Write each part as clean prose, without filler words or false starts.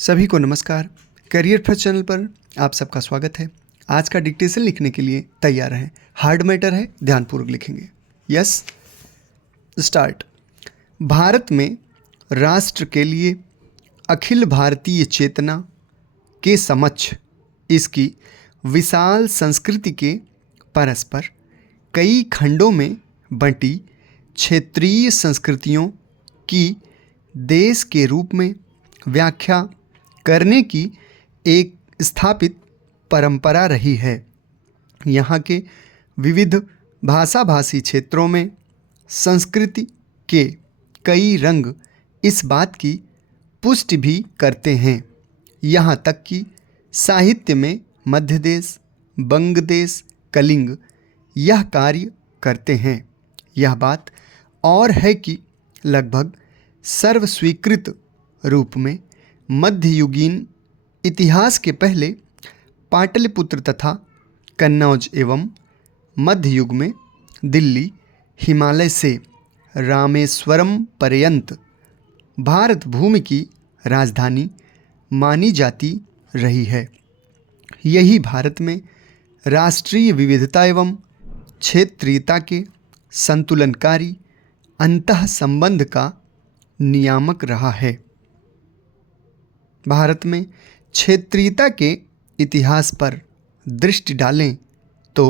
सभी को नमस्कार। करियर फर्स्ट चैनल पर आप सबका स्वागत है। आज का डिक्टेशन लिखने के लिए तैयार हैं। हार्ड मैटर है, ध्यानपूर्वक लिखेंगे। Yes, start. भारत में राष्ट्र के लिए अखिल भारतीय चेतना के समक्ष इसकी विशाल संस्कृति के परस्पर कई खंडों में बंटी क्षेत्रीय संस्कृतियों की देश के रूप में व्याख्या करने की एक स्थापित परंपरा रही है। यहाँ के विविध भाषाभाषी क्षेत्रों में संस्कृति के कई रंग इस बात की पुष्टि भी करते हैं। यहाँ तक कि साहित्य में मध्य देश, बंग देश, कलिंग यह कार्य करते हैं। यह बात और है कि लगभग सर्वस्वीकृत रूप में मध्ययुगीन इतिहास के पहले पाटलिपुत्र तथा कन्नौज एवं मध्य युग में दिल्ली हिमालय से रामेश्वरम पर्यंत भारत भूमि की राजधानी मानी जाती रही है। यही भारत में राष्ट्रीय विविधता एवं क्षेत्रीयता के संतुलनकारी अंतः संबंध का नियामक रहा है। भारत में क्षेत्रीयता के इतिहास पर दृष्टि डालें तो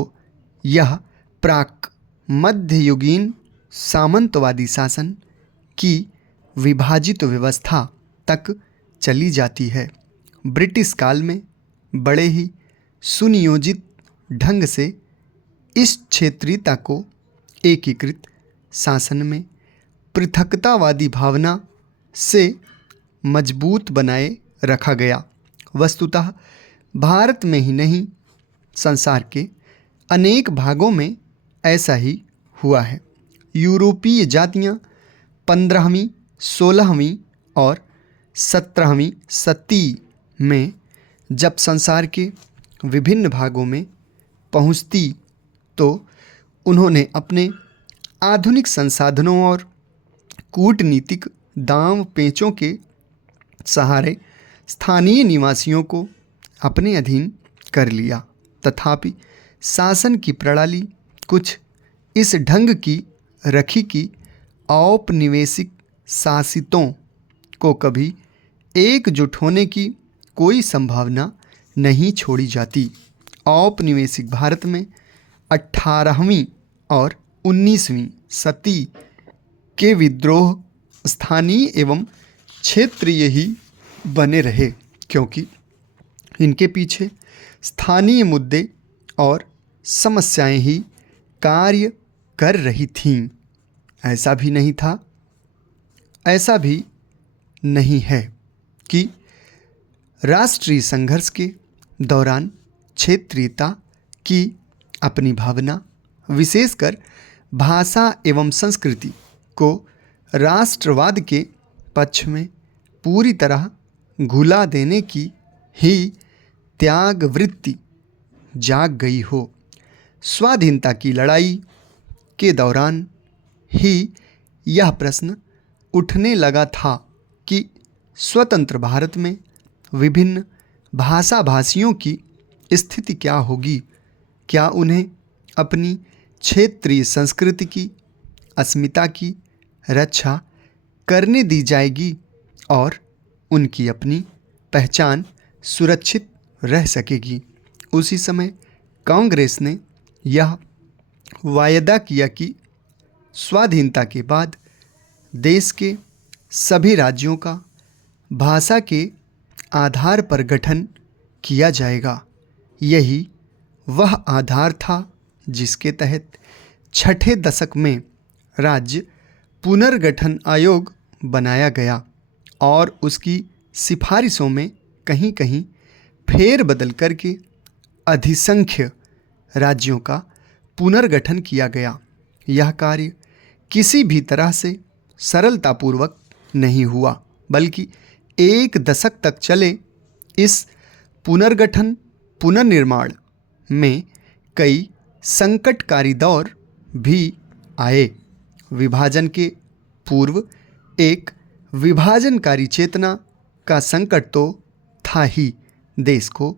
यह प्राक मध्ययुगीन सामंतवादी शासन की विभाजित व्यवस्था तक चली जाती है। ब्रिटिश काल में बड़े ही सुनियोजित ढंग से इस क्षेत्रीयता को एकीकृत शासन में पृथकतावादी भावना से मजबूत बनाए रखा गया। वस्तुतः भारत में ही नहीं, संसार के अनेक भागों में ऐसा ही हुआ है। यूरोपीय जातियां 15वीं, 16वीं और 17वीं शती में जब संसार के विभिन्न भागों में पहुंचती तो उन्होंने अपने आधुनिक संसाधनों और कूटनीतिक दांव पेचों के सहारे स्थानीय निवासियों को अपने अधीन कर लिया। तथापि शासन की प्रणाली कुछ इस ढंग की रखी कि औपनिवेशिक शासितों को कभी एकजुट होने की कोई संभावना नहीं छोड़ी जाती। औपनिवेशिक भारत में 18वीं और 19वीं शती के विद्रोह स्थानीय एवं क्षेत्रीय ही बने रहे, क्योंकि इनके पीछे स्थानीय मुद्दे और समस्याएं ही कार्य कर रही थीं। ऐसा भी नहीं है कि राष्ट्रीय संघर्ष के दौरान क्षेत्रीयता की अपनी भावना, विशेषकर भाषा एवं संस्कृति को राष्ट्रवाद के पक्ष में पूरी तरह घुला देने की ही त्याग वृत्ति जाग गई हो। स्वाधीनता की लड़ाई के दौरान ही यह प्रश्न उठने लगा था कि स्वतंत्र भारत में विभिन्न भाषाभाषियों की स्थिति क्या होगी। क्या उन्हें अपनी क्षेत्रीय संस्कृति की अस्मिता की रक्षा करने दी जाएगी और उनकी अपनी पहचान सुरक्षित रह सकेगी। उसी समय कांग्रेस ने यह वायदा किया कि स्वाधीनता के बाद देश के सभी राज्यों का भाषा के आधार पर गठन किया जाएगा। यही वह आधार था जिसके तहत छठे दशक में राज्य पुनर्गठन आयोग बनाया गया और उसकी सिफारिशों में कहीं कहीं फेरबदल करके अधिसंख्य राज्यों का पुनर्गठन किया गया। यह कार्य किसी भी तरह से सरलतापूर्वक नहीं हुआ, बल्कि एक दशक तक चले इस पुनर्गठन पुनर्निर्माण में कई संकटकारी दौर भी आए। विभाजन के पूर्व एक विभाजनकारी चेतना का संकट तो था ही, देश को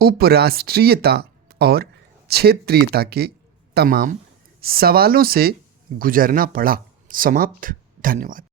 उपराष्ट्रीयता और क्षेत्रीयता के तमाम सवालों से गुजरना पड़ा। समाप्त। धन्यवाद।